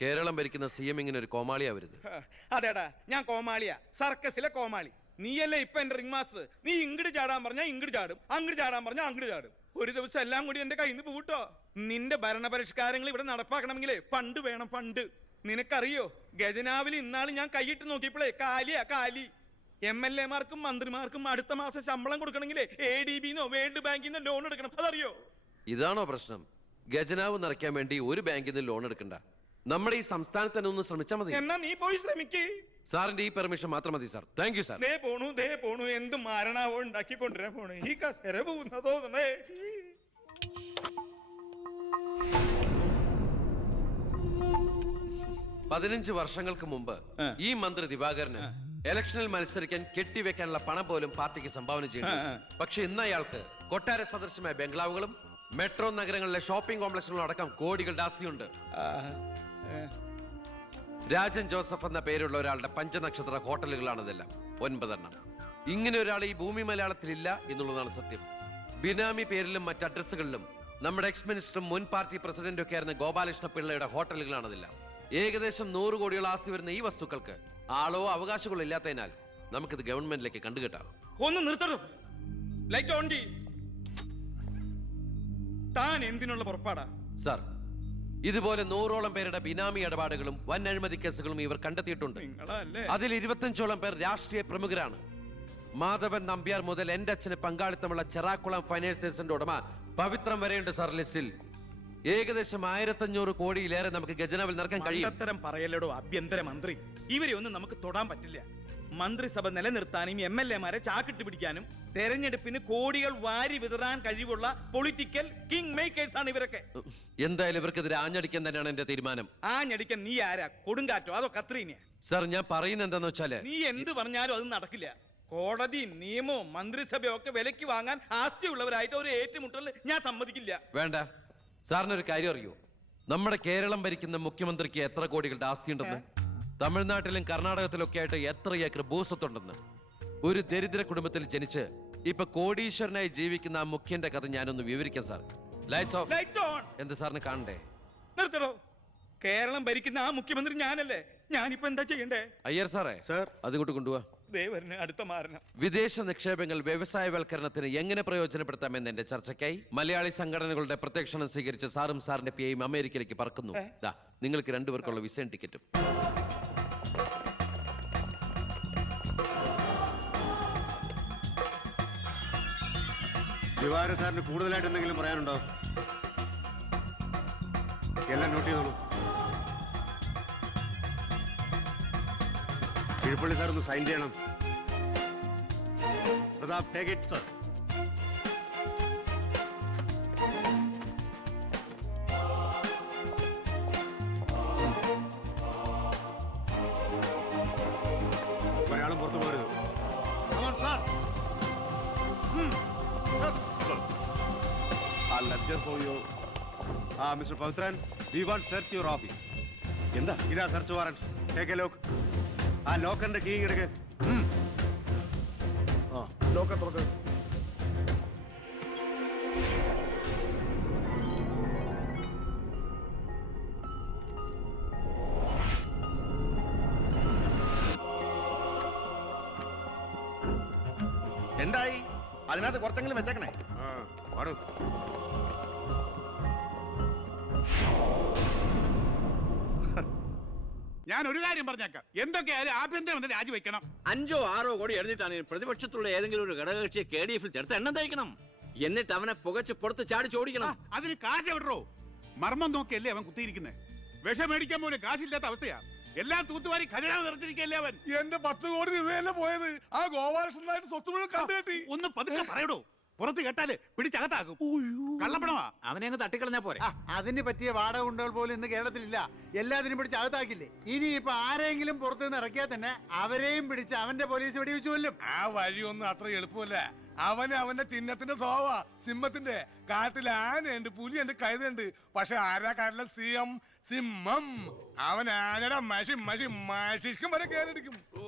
കേരളം ഭരിക്കുന്ന CM ഇങ്ങനെ ഒരു കോമാളിയാ വരുന്നത്. അതേടാ, ഞാൻ കോമാളിയാ, സർക്കസിലെ കോമാളി. നീയല്ലേ ഇപ്പൊ എന്റെ റിംഗ് മാസ്റ്റർ. നീ ഇങ്ങോട്ട് ചാടാൻ പറഞ്ഞാൽ ഇങ്ങോട്ട് ചാടും, അങ്ങോട്ട് ചാടാൻ പറഞ്ഞാൽ അങ്ങോട്ട് ചാടും. ഒരു ദിവസം എല്ലാം കൂടി എന്റെ കയ്യിൽ നിന്ന് പോട്ടോ. നിന്റെ ഭരണപരിഷ്കാരങ്ങൾ ഇവിടെ നടപ്പാക്കണമെങ്കിലേ ഫണ്ട് വേണം, ഫണ്ട്. നിനക്കറിയോ, ഖജനാവിൽ ഇന്നാള് ഞാൻ കൈയിട്ട് നോക്കിയപ്പോഴേ കാലി. MLA മാർക്കും മന്ത്രിമാർക്കും അടുത്ത മാസം ശമ്പളം കൊടുക്കണമെങ്കിലേ ADB-ന്നോ വേൾഡ് ബാങ്കിന്നോ ലോൺ എടുക്കണം. അതറിയോ? ഇതാണോ പ്രശ്നം? ഖജനാവ് നിറയ്ക്കാൻ വേണ്ടി ഒരു ബാങ്കിൽ നിന്ന് ലോൺ എടുക്കണ്ട. നമ്മുടെ ഈ സംസ്ഥാനത്ത് തന്നെ ഒന്ന് ശ്രമിച്ചാൽ മതി. എന്നാ നീ പോയി ശ്രമിക്കേ. സാറിന്റെ ഈ പെർമിഷൻ മാത്രം മതി സാർ. Thank you sir. ദേ പോണു എന്ത് മാരണാവോ ഉണ്ടാക്കി കൊണ്ടുവരാൻ പോണേ. ഈ കസേര പോകുന്ന തോന്നണേ. 15 വർഷങ്ങൾക്ക് മുമ്പ് ഈ മന്ത്രി ദിവാകരന് ഇലക്ഷനിൽ മത്സരിക്കാൻ കെട്ടിവെക്കാനുള്ള പണം പോലും പാർട്ടിക്ക് സംഭാവന ചെയ്യുന്നു. പക്ഷെ ഇന്ന് അയാൾക്ക് കൊട്ടാര സദൃശമായ ബംഗ്ലാവുകളും മെട്രോ നഗരങ്ങളിലെ ഷോപ്പിംഗ് കോംപ്ലക്സുകളും അടക്കം കോടികളുടെ ആസ്തിയുണ്ട്. രാജൻ ജോസഫ് എന്ന പേരുള്ള ഒരാളുടെ പഞ്ചനക്ഷത്ര ഹോട്ടലുകളാണിതെല്ലാം, 9 എണ്ണം. ഇങ്ങനെ ഒരാൾ ഈ ഭൂമി മലയാളത്തിലില്ല എന്നുള്ളതാണ് സത്യം. ബിനാമി പേരിലും മറ്റ് അഡ്രസ്സുകളിലും നമ്മുടെ എക്സ് മിനിസ്റ്ററും മുൻ പാർട്ടി പ്രസിഡന്റും ഒക്കെ ആയിരുന്ന ഗോപാലകൃഷ്ണ പിള്ളയുടെ ഹോട്ടലുകളാണിതെല്ലാം. ഏകദേശം 100 കോടിയോളം ആസ്തി വരുന്ന ഈ വസ്തുക്കൾക്ക് ആളോ അവകാശങ്ങളോ ഇല്ലാത്തതിനാൽ നമുക്കിത് ഗവൺമെന്റിലേക്ക് കണ്ടുകെട്ടാം. ഒന്ന് നിർത്തണം. ലൈറ്റ് ഓൺ ചെയ്യ്. താൻ എന്തിനുള്ള പുറപ്പാടാ? സാർ, ഇതുപോലെ 100ഓളം പേരുടെ ബിനാമി ഇടപാടുകളും വൻ അഴിമതി കേസുകളും ഇവർ കണ്ടെത്തിയിട്ടുണ്ട്. അതിൽ 25ഓളം പേർ രാഷ്ട്രീയ പ്രമുഖരാണ്. മാധവൻ നമ്പ്യാർ മുതൽ എന്റെ അച്ഛന് പങ്കാളിത്തമുള്ള ചെറാക്കുളം ഫൈനാൻസേഴ്സിന്റെ ഉടമ പവിത്രം വരെയുണ്ട് സാർ ലിസ്റ്റിൽ. ഏകദേശം 1500 കോടിയിലേറെ നമുക്ക് ഖജനാവിൽ നിറക്കാൻ കഴിയും. അത്തരം പറയലടോ ആഭ്യന്തരമന്ത്രി. ഇവരെ ഒന്നും നമുക്ക് തൊടാൻ പറ്റില്ല. മന്ത്രിസഭ നിലനിർത്താനും MLA മാരെ ചാക്കിട്ട് പിടിക്കാനും തെരഞ്ഞെടുപ്പിന് കോടികൾ വാരി വിതറാൻ കഴിവുള്ള പൊളിറ്റിക്കൽ കിങ് മേക്കേഴ്സ് ആണ് ഇവരൊക്കെ. എന്തായാലും ഇവർക്കെതിരെ ആഞ്ഞടിക്കാൻ തന്നെയാണ് എന്റെ തീരുമാനം. ആഞ്ഞടിക്കാൻ നീ ആരാ? കൊടുങ്കാറ്റോ അതോ കത്രീനയാ? സാർ, ഞാൻ പറയുന്നത് എന്താന്ന് വെച്ചാല്, നീ എന്ത് പറഞ്ഞാലും അത് നടക്കില്ല. കോടതിയും നിയമവും മന്ത്രിസഭയും ഒക്കെ വിലക്ക് വാങ്ങാൻ ആസ്തിയുള്ളവരായിട്ട് ഒരു ഏറ്റുമുട്ടൽ ഞാൻ സമ്മതിക്കില്ല. വേണ്ട. സാറിനൊരു കാര്യം അറിയോ? നമ്മുടെ കേരളം ഭരിക്കുന്ന മുഖ്യമന്ത്രിക്ക് എത്ര കോടികളുടെ ആസ്തിയുണ്ടെന്ന്? തമിഴ്നാട്ടിലും കർണാടകത്തിലും ഒക്കെ ആയിട്ട് എത്ര ഏക്കർ ഭൂസ്വത്തുണ്ടെന്ന്? ഒരു ദരിദ്ര കുടുംബത്തിൽ ജനിച്ച് ഇപ്പൊ കോടീശ്വരനായി ജീവിക്കുന്ന ആ മുഖ്യന്റെ കഥ ഞാനൊന്ന് വിവരിക്കാം സാർ. Lights of. എന്ത് സാറിന് കാണണ്ടേ? നിർത്തടോ. കേരളം ഭരിക്കുന്ന ആ മുഖ്യമന്ത്രി ഞാനല്ലേ. ഞാനിപ്പോ എന്താ ചെയ്യണ്ടേ? അയ്യർ സാറേ, സാർ, അതുകൊണ്ട് കൊണ്ടുപോവാ. അടുത്ത മാരണം. വിദേശ നിക്ഷേപങ്ങൾ വ്യവസായവൽക്കരണത്തിന് എങ്ങനെ പ്രയോജനപ്പെടുത്താമെന്ന് എന്റെ ചർച്ചയ്ക്കായി മലയാളി സംഘടനകളുടെ പ്രത്യക്ഷണം സ്വീകരിച്ച് സാറും സാറിന്റെ PAയും അമേരിക്കയിലേക്ക് പറക്കുന്നു. നിങ്ങൾക്ക് 2 പേർക്കുള്ള വിസയും ടിക്കറ്റും. ദിവാര സാറിന് കൂടുതലായിട്ട് എന്തെങ്കിലും പറയാനുണ്ടോ? എല്ലാം നോട്ട് ചെയ്തോളൂ. കിഴപ്പള്ളി സാർ ഒന്ന് സൈൻ ചെയ്യണം. Prathap, take it sir. ഒരാളും പുറത്തു പോകരുത്. Mister Pavithran, we want search your office. എന്താ? ഇതാ search warrant. Take a lock. ആ ലോക്കറിന്റെ കീ എടുക്ക്. ലോക്കർ തുറക്ക്. എന്തായി? അതിനകത്ത് കുറച്ചെങ്കിലും വെച്ചേക്കണേ. പാടൂ. ഞാൻ ഒരു കാര്യം പറഞ്ഞേക്കാം. എന്തൊക്കെയായാലും ആഭ്യന്തരം രാജിവെക്കണം. 5 or 6 കോടി എഴുതിട്ടാണ് പ്രതിപക്ഷത്തുള്ള ഏതെങ്കിലും ഒരു ഘടകകക്ഷിയെ KDF-ൽ ചേർത്ത് എണ്ണം തയ്ക്കണം. എന്നിട്ട് അവനെ പുകച്ച് പുറത്ത് ചാടി ചോടിക്കണം. അതിന് കാശ് എവിടോ? മർമ്മം നോക്കിയല്ലേ അവൻ കുത്തിയിരിക്കുന്നത്. വിഷം മേടിക്കാൻ പോലും കാശില്ലാത്ത അവസ്ഥയാ. എല്ലാം തൂത്തുവാരി ഖജനാവ് നിറച്ചിരിക്കല്ലേ അവൻ. എന്റെ 10 കോടി രൂപയല്ലേ പോയത്. ആ ഗോപാലകൃഷ്ണനായിട്ട് സ്വത്ത് മുഴുവൻ കണ്ടുകെട്ടി. ഒന്ന് പതുക്കെ പറയടോ. പുറത്ത് കേട്ടാല് പിടിച്ചകത്താക്കും. കള്ളപ്പണമാ. അവനെ അങ്ങ് തട്ടിക്കളഞ്ഞാ പോരെ. അതിന് പറ്റിയ വാടക ഗുണ്ടകൾ പോലും ഇന്ന് കേരളത്തിലില്ല. എല്ലാത്തിനും പിടിച്ച് അകത്താക്കില്ലേ. ഇനി ഇപ്പൊ ആരെങ്കിലും പുറത്തുനിന്ന് ഇറക്കിയാൽ തന്നെ അവരെയും പിടിച്ച് അവന്റെ പോലീസ് വെടിവെച്ചു കൊല്ലും. ആ വഴിയൊന്നും അത്ര എളുപ്പമല്ല. അവന്റെ ചിഹ്നത്തിന്റെ സ്വഭാവ സിംഹത്തിന്റെ. കാട്ടിൽ ആനയുണ്ട്, പുലിയുണ്ട്, കഴുതുണ്ട്. പക്ഷെ ആരാ കാട്ടിലെ CM സിംഹം. അവൻ ആനയുടെ മഷിഷ്കം വരെ കേരടിക്കും. ഓ,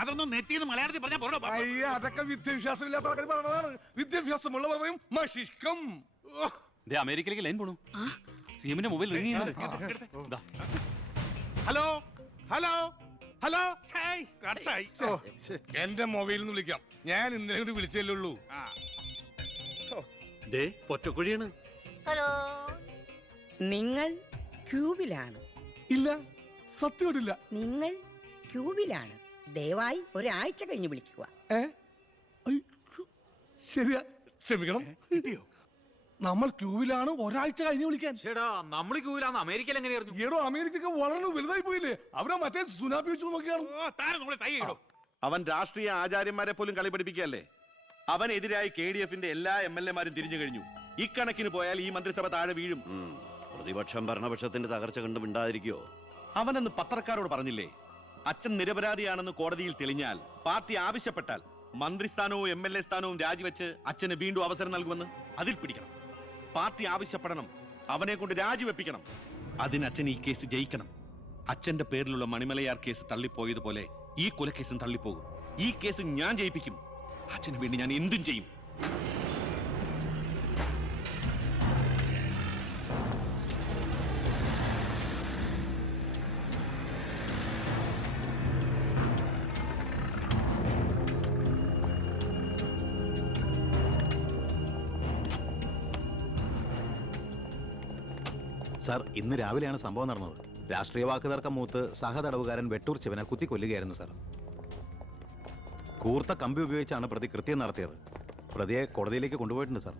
അതൊന്നും നെറ്റിന്ന് മലയാളത്തിൽ പറഞ്ഞാൽ പോരോ. അയ്യ, അതൊക്കെ വിദ്യാഭ്യാസം ഇല്ലാത്ത ആൾക്കാർ പറഞ്ഞതാണ്. വിദ്യാഭ്യാസമുള്ളവർ പറയും മഷിഷ്കം. അമേരിക്കയിലേക്ക് ലൈൻ പോണു. സിഎമ്മിന്റെ മൊബൈൽ റിംഗ് ചെയ്യുന്നുണ്ട്. ഹലോ ഹലോ ഹലോ കട്ടായി. എന്റെ മൊബൈലിൽ നിന്ന് വിളിക്കാം. ഞാൻ ഇന്നലെ കൂടി വിളിച്ചല്ലേ ഉള്ളൂ. ദേ പൊറ്റക്കുഴിയാണ്. ഹലോ, നിങ്ങൾ ക്യൂബിലാണ്? ഇല്ല, സത്യമായിട്ടില്ല. നിങ്ങൾ ക്യൂബിലാണ്. ദയവായി ഒരാഴ്ച കഴിഞ്ഞ് വിളിക്കുക. ശരിയാ, ക്ഷമിക്കണം. കിട്ടിയോ? നമ്മൾ ക്യൂബിലാണ്, ഒരാഴ്ച കഴിഞ്ഞ് വിളിക്കാൻ. ചേടാ നമ്മൾ ക്യൂവിലാന്ന് അമേരിക്കയിൽ എങ്ങനെയായിരുന്നു? ഏടോ, അമേരിക്ക വളരെ വലുതായി പോയില്ലേ? അവിടെ മറ്റേ സുനാപ്പി വെച്ച് നോക്കിയാണ്. താരം നമ്മളെ തൈ ഇടോ. അവൻ രാഷ്ട്രീയ ആചാര്യന്മാരെ പോലും കളി പഠിപ്പിക്കുകയല്ലേ. അവനെതിരായി KDF എല്ലാ MLA-മാരും തിരിഞ്ഞു കഴിഞ്ഞു. ഇക്കണക്കിന് പോയാൽ ഈ മന്ത്രിസഭ താഴെ വീഴും. പ്രതിപക്ഷം ഭരണപക്ഷത്തിന്റെ തകർച്ച കണ്ട് മിണ്ടാതിരിക്കോ? അവനെന്ന് പത്രക്കാരോട് പറഞ്ഞില്ലേ, അച്ഛൻ നിരപരാധിയാണെന്ന് കോടതിയിൽ തെളിഞ്ഞാൽ പാർട്ടി ആവശ്യപ്പെട്ടാൽ മന്ത്രിസ്ഥാനവും MLA സ്ഥാനവും രാജിവെച്ച് അച്ഛന് വീണ്ടും അവസരം നൽകുമെന്ന്. അതിൽ പിടിക്കണം. പാർട്ടി ആവശ്യപ്പെടണം, അവനെ കൊണ്ട് രാജിവെപ്പിക്കണം. അതിന് അച്ഛൻ ഈ കേസ് ജയിക്കണം. അച്ഛന്റെ പേരിലുള്ള മണിമലയാർ കേസ് തള്ളിപ്പോയതുപോലെ ഈ കൊലക്കേസും തള്ളിപ്പോകും. ഈ കേസ് ഞാൻ ജയിപ്പിക്കും. അച്ഛന് വേണ്ടി ഞാൻ എന്തും ചെയ്യും. സാർ, ഇന്ന് രാവിലെയാണ് സംഭവം നടന്നത്. രാഷ്ട്രീയ വാക്കുതർക്കം മൂത്ത് സഹതടവുകാരൻ വെട്ടൂർ ശിവനെ കുത്തിക്കൊല്ലുകയായിരുന്നു സാർ. കൂർത്ത കമ്പി ഉപയോഗിച്ചാണ് പ്രതി കൃത്യം നടത്തിയത്. പ്രതിയെ കോടതിയിലേക്ക് കൊണ്ടുപോയിട്ടുണ്ട് സാർ.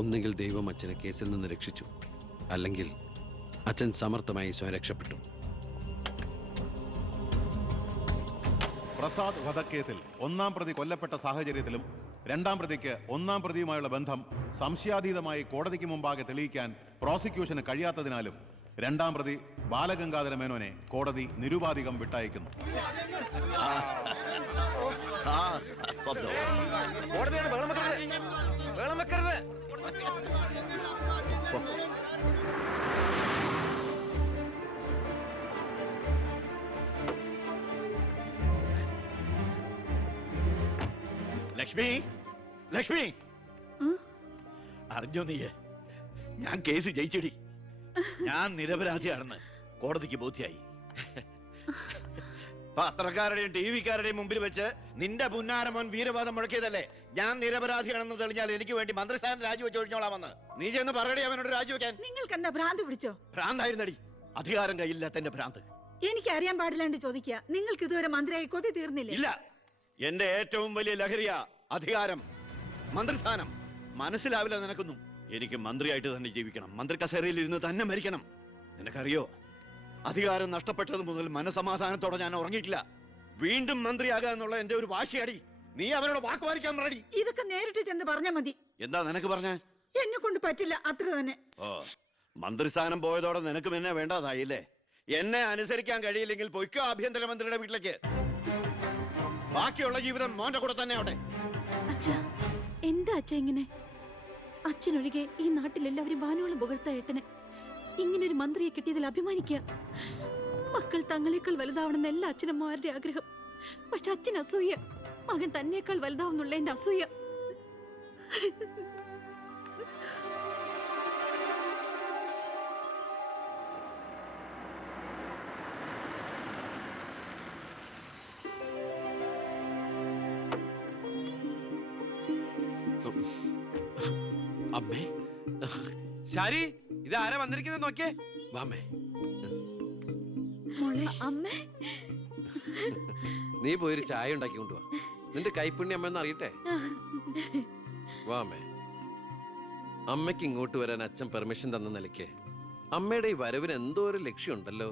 ഒന്നുകിൽ ദൈവം അച്ഛനെ കേസിൽ നിന്ന് രക്ഷിച്ചു, അല്ലെങ്കിൽ അച്ഛൻ സമർത്ഥമായി സ്വയം രക്ഷപ്പെട്ടു. പ്രസാദ് വധക്കേസിൽ ഒന്നാം പ്രതി കൊല്ലപ്പെട്ട സാഹചര്യത്തിലും രണ്ടാം പ്രതിക്ക് ഒന്നാം പ്രതിയുമായുള്ള ബന്ധം സംശയാതീതമായി കോടതിക്ക് മുമ്പാകെ തെളിയിക്കാൻ പ്രോസിക്യൂഷന് കഴിയാത്തതിനാലും രണ്ടാം പ്രതി ബാലഗംഗാധര മേനോനെ കോടതി നിരുപാധികം വിട്ടയക്കുന്നു. കോടതിയാണ് ബഹളം വെക്കരുത്, ബഹളം വെക്കരുത്. ലക്ഷ്മി, ലക്ഷ്മി, അറിഞ്ഞോ നീ? ഞാൻ കേസ് ജയിച്ചടി. ഞാൻ നിരപരാധിയാണെന്ന് കോടതിക്ക് ബോധ്യായി. പത്രക്കാരുടെയും TV-ക്കാരുടെയും മുമ്പിൽ വെച്ച് നിന്റെ പുന്നാരമോൻ വീരവാദം മുഴക്കിയതല്ലേ? ഞാൻ നിരപരാധിയാണെന്ന് തെളിഞ്ഞാൽ എനിക്ക് വേണ്ടി മന്ത്രിസ്ഥാനം രാജിവെച്ച് ഒഴിഞ്ഞോളാമെന്ന്. നീ ചെന്ന് പറയടി അവനോട് രാജിവെക്കാൻ. നിങ്ങൾക്ക് എന്താ ഭ്രാന്ത് പിടിച്ചോ? ഭ്രാന്തായിരുന്നടി, അധികാരം കയ്യില്ലാത്തന്റെ ഭ്രാന്ത്. എനിക്ക് അറിയാൻ പാടില്ലാണ്ട് ചോദിക്കുക. നിങ്ങൾക്ക് ഇതുവരെ മന്ത്രിയായി കൊതി തീർന്നില്ലേ? ഇല്ല, എന്റെ ഏറ്റവും വലിയ ലഹരിയ അധികാരം, മന്ത്രിസ്ഥാനം. മനസ്സിലാവില്ല നിനക്കൊന്നും. എനിക്ക് മന്ത്രിയായിട്ട് തന്നെ ജീവിക്കണം. മന്ത്രി കസേരയിൽ ഇരുന്ന് തന്നെ മരിക്കണം. നിനക്കറിയോ, അധികാരം നഷ്ടപ്പെട്ടത് മുതൽ മനസമാധാനത്തോടെ ഞാൻ ഉറങ്ങിയിട്ടില്ല. വീണ്ടും മന്ത്രിയാകുക എന്നുള്ള എന്റെ ഒരു വാശിയടി. നീ അവനോട് വാക്കുപാലിക്കാൻ പറയടി. ഇതൊക്കെ നേരിട്ട് ചെന്ന് പറഞ്ഞാ മതി. എന്താ നിനക്ക് പറഞ്ഞ? എന്നെ കൊണ്ട് പറ്റില്ല, അത്ര തന്നെ. ഓ, മന്ത്രിസ്ഥാനം പോയതോടെ നിനക്ക് പിന്നെ വേണ്ടതായില്ലേ? എന്നെ അനുസരിക്കാൻ കഴിയില്ലെങ്കിൽ പൊയ്ക്കോ ആഭ്യന്തരമന്ത്രിയുടെ വീട്ടിലേക്ക്. ബാക്കിയുള്ള ജീവിതം മോന്റെ കൂടെ തന്നെ അവിടെ. അച്ഛാ, എന്താ അച്ഛാ ഇങ്ങനെ? അച്ഛനൊഴികെ ഈ നാട്ടിലെല്ലാവരും വാനോളം പുകഴ്ത്ത ഏട്ടനെ. ഇങ്ങനൊരു മന്ത്രിയെ കിട്ടിയതിൽ അഭിമാനിക്കുക. മക്കൾ തങ്ങളെക്കാൾ വലുതാവണമെന്ന് എല്ലാ അച്ഛനമ്മമാരുടെ ആഗ്രഹം. പക്ഷെ അച്ഛൻ അസൂയ. മകൻ തന്നേക്കാൾ വലുതാവുന്നുള്ള എന്റെ അസൂയ. അമ്മേ, ശാരി, ഇത് ആരാ വന്നിരിക്കുന്നത് നോക്കിയേ. വാമേ, അമ്മേ, നീ പോയൊരു ചായ ഉണ്ടാക്കി കൊണ്ടുവാ. നിന്റെ കൈപ്പുണ്യം അമ്മ അറിയട്ടെ. വാമേ, അമ്മയ്ക്ക് ഇങ്ങോട്ട് വരാൻ അച്ഛൻ പെർമിഷൻ തന്ന നിലയ്ക്ക് അമ്മയുടെ ഈ വരവിന് എന്തോ ഒരു ലക്ഷ്യമുണ്ടല്ലോ.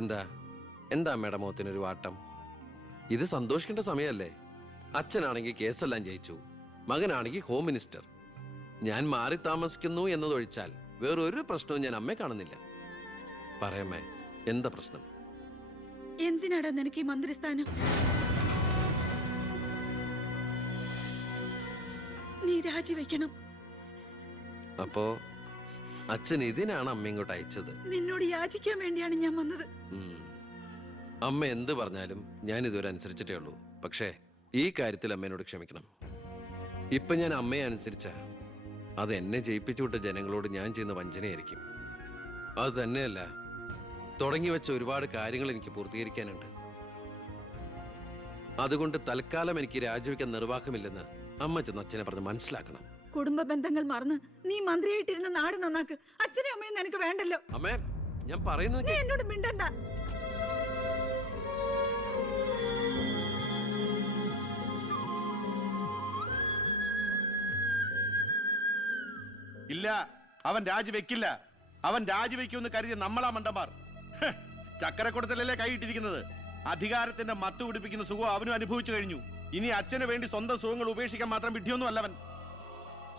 എന്താ എന്താ അമ്മയുടെ മുഖത്തിനൊരു വാട്ടം? ഇത് സന്തോഷിക്കേണ്ട സമയമല്ലേ? അച്ഛനാണെങ്കിൽ കേസെല്ലാം ജയിച്ചു, മകനാണെങ്കിൽ ഹോം മിനിസ്റ്റർ. ഞാൻ മാറി താമസിക്കുന്നു എന്നതൊഴിച്ചാൽ വേറൊരു പ്രശ്നവും ഞാൻ അമ്മയെ കാണുന്നില്ല. പറയമ്മേ, എന്താ പ്രശ്നം? എന്തിനാടാ നിനക്ക് ഈ മന്ത്രിസ്ഥാനം? രാജിവെക്കണം. അപ്പോ അച്ഛൻ ഇതിനാണ് അമ്മ ഇങ്ങോട്ട് അയച്ചത്. നിന്നോട് യാചിക്കാൻ വേണ്ടിയാണ് ഞാൻ വന്നത്. അമ്മ എന്ത് പറഞ്ഞാലും ഞാൻ ഇതുവരെ അനുസരിച്ചിട്ടേ ഉള്ളൂ. പക്ഷേ ഈ കാര്യത്തിൽ അമ്മേനോട് ക്ഷമിക്കണം. ഇപ്പൊ ഞാൻ അമ്മയെ അനുസരിച്ച അത് എന്നെ ജയിപ്പിച്ചു വിട്ട ജനങ്ങളോട് ഞാൻ ചെയ്യുന്ന വഞ്ചനയായിരിക്കും. അത് തന്നെയല്ല, തുടങ്ങി വെച്ച ഒരുപാട് കാര്യങ്ങൾ എനിക്ക് പൂർത്തീകരിക്കാനുണ്ട്. അതുകൊണ്ട് തൽക്കാലം എനിക്ക് രാജിവെക്കാൻ നിർവാഹമില്ലെന്ന് അമ്മ ചെന്ന് അച്ഛനെ പറഞ്ഞ് മനസ്സിലാക്കണം. കുടുംബ ബന്ധങ്ങൾ മറന്ന് നീ മന്ത്രിയായിട്ടിരുന്ന നാട് നന്നാക്ക്. അച്ഛനും അമ്മയും നിനക്ക് വേണ്ടല്ലോ. അമ്മേ, ഞാൻ പറയുന്നത് നീ എന്നോട് മിണ്ടണ്ട. ഇല്ല, അവൻ രാജിവെക്കില്ല. അവൻ രാജിവെക്കുമെന്ന് കരുതിയ നമ്മളാ മണ്ടന്മാർ. ചക്കരക്കുടത്തിലല്ലേ കൈയിട്ടിരിക്കുന്നത്. അധികാരത്തിന്റെ മത്ത് പിടിപ്പിക്കുന്ന സുഖം അവനും അനുഭവിച്ചു കഴിഞ്ഞു. ഇനി അച്ഛന് വേണ്ടി സ്വന്തം സുഖങ്ങൾ ഉപേക്ഷിക്കാൻ മാത്രം വിഡ്ഢിയൊന്നും അല്ലവൻ.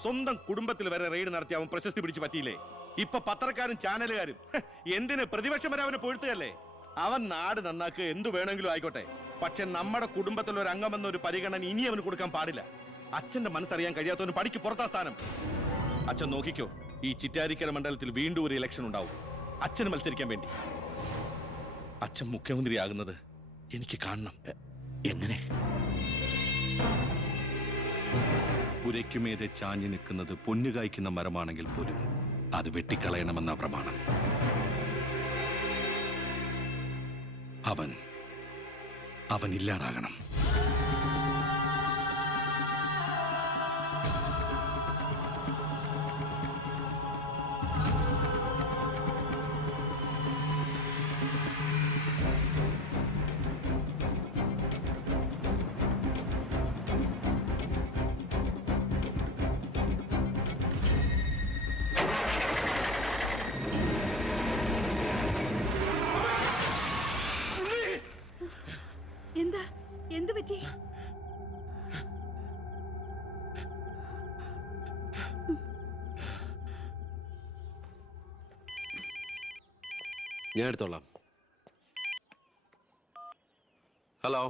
സ്വന്തം കുടുംബത്തിൽ വരെ റെയ്ഡ് നടത്തി അവൻ പ്രശസ്തി പിടിച്ചു പറ്റിയില്ലേ? ഇപ്പൊ പത്രക്കാരും ചാനലുകാരും എന്തിന് പ്രതിപക്ഷം വരെ അവനെ പൊഴുത്തുകയല്ലേ? അവൻ നാട് നന്നാക്കുക എന്തു വേണമെങ്കിലും ആയിക്കോട്ടെ, പക്ഷെ നമ്മുടെ കുടുംബത്തിൽ ഒരു അംഗമെന്ന ഒരു പരിഗണന ഇനി അവന് കൊടുക്കാൻ പാടില്ല. അച്ഛന്റെ മനസ്സറിയാൻ കഴിയാത്തവന് പടിക്ക് പുറത്താ സ്ഥാനം. അച്ഛൻ നോക്കിക്കോ, ഈ ചിറ്റാരിക്കര മണ്ഡലത്തിൽ വീണ്ടും ഒരു ഇലക്ഷൻ ഉണ്ടാവും അച്ഛന് മത്സരിക്കാൻ വേണ്ടി. അച്ഛൻ മുഖ്യമന്ത്രിയാകുന്നത് എനിക്ക് കാണണം. എങ്ങനെ? പുരയ്ക്കുമേതെ ചാഞ്ഞു നിൽക്കുന്നത് പൊന്നു കായ്ക്കുന്ന മരമാണെങ്കിൽ പോലും അത് വെട്ടിക്കളയണമെന്ന പ്രമാണം. അവൻ ഇല്ലാതാകണം. എന്താ? എന്തു പറ്റി? ഞാൻ എടുത്തോളാം. ഹലോ.